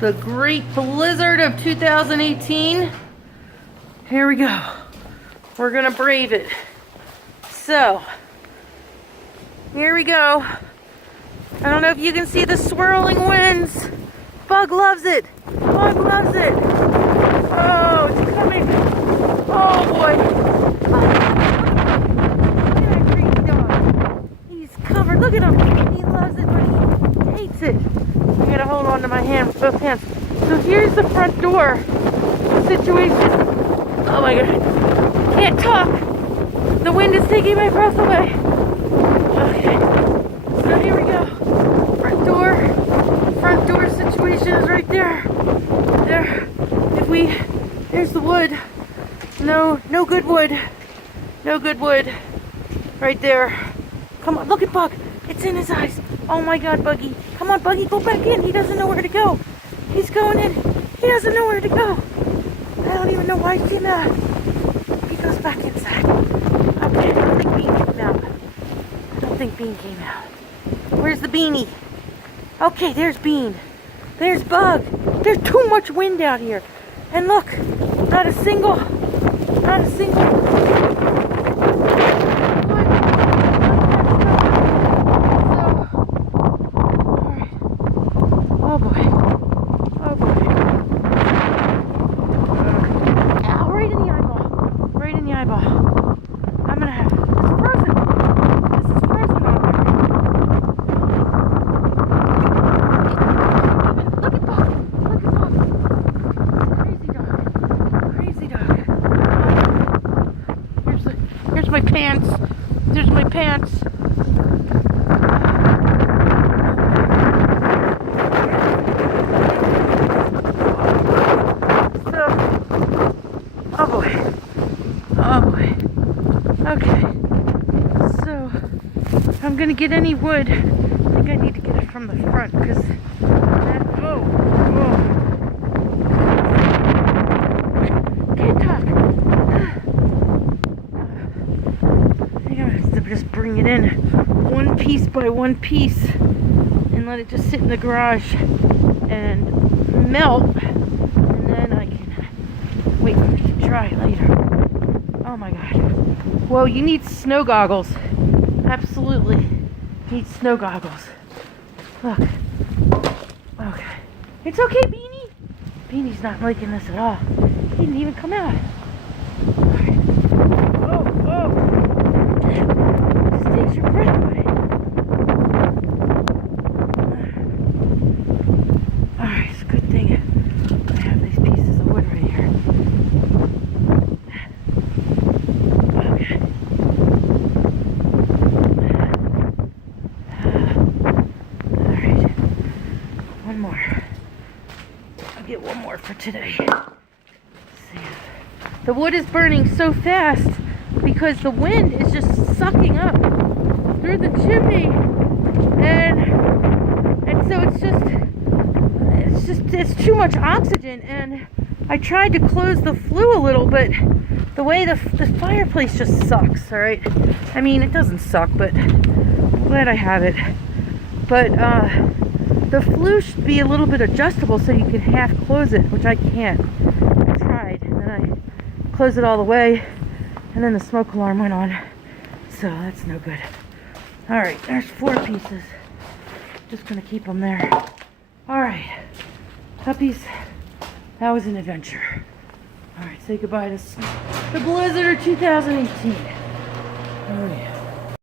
The great blizzard of 2018. Here we go. We're gonna brave it. So, here we go. I don't know if you can see the swirling winds. Bug loves it. Bug loves it. Oh, it's coming. Oh boy. Look at that crazy dog. He's covered. Look at him. He loves it, but he hates it. I gotta hold on to my hand with both hands. So here's the front door situation. Oh my god. Can't talk. The wind is taking my breath away. Okay. So here we go. Front door situation is right there. There. There's the wood. No good wood. No good wood. Right there. Come on, look at Bug. It's in his eyes. Oh my god, Buggy. Come on, Buggy, go back in. He doesn't know where to go. He's going in. He doesn't know where to go. I don't even know why he came out. He goes back inside. Okay, I don't think Bean came out. I don't think Bean came out. Where's the beanie? Okay, there's Bean. There's Bug. There's too much wind out here. And look, not a single. Oh boy. Ow, right in the eyeball. Right in the eyeball. I'm gonna have, it's frozen. This is frozen out there. Look at Bug. Crazy dog. Here's my pants. There's my pants. Oh boy. Okay. So, I'm gonna get any wood. I think I need to get it from the front because can't talk. I think I'm gonna have to just bring it in one piece by one piece and let it just sit in the garage and melt, and then I can wait for it to dry later. Oh my god. Whoa, you need snow goggles. Absolutely need snow goggles. Look. Okay. It's okay, Beanie. Beanie's not liking this at all. He didn't even come out. Alright. Oh. This takes your breath away. Alright, it's a good thing I have these pieces of wood right here. Okay. Alright. One more. I'll get one more for today. The wood is burning so fast because the wind is just sucking up through the chimney, and so it's too much oxygen. And I tried to close the flue a little, but the way the fireplace just sucks. All right, I mean it doesn't suck, but I'm glad I have it. But the flue should be a little bit adjustable so you can half close it, which I can't. I tried, and then I closed it all the way, and then the smoke alarm went on, so that's no good. All right, there's 4 pieces. Just gonna keep them there. All right, puppies, that was an adventure. All right, say goodbye to the blizzard of 2018. Oh yeah.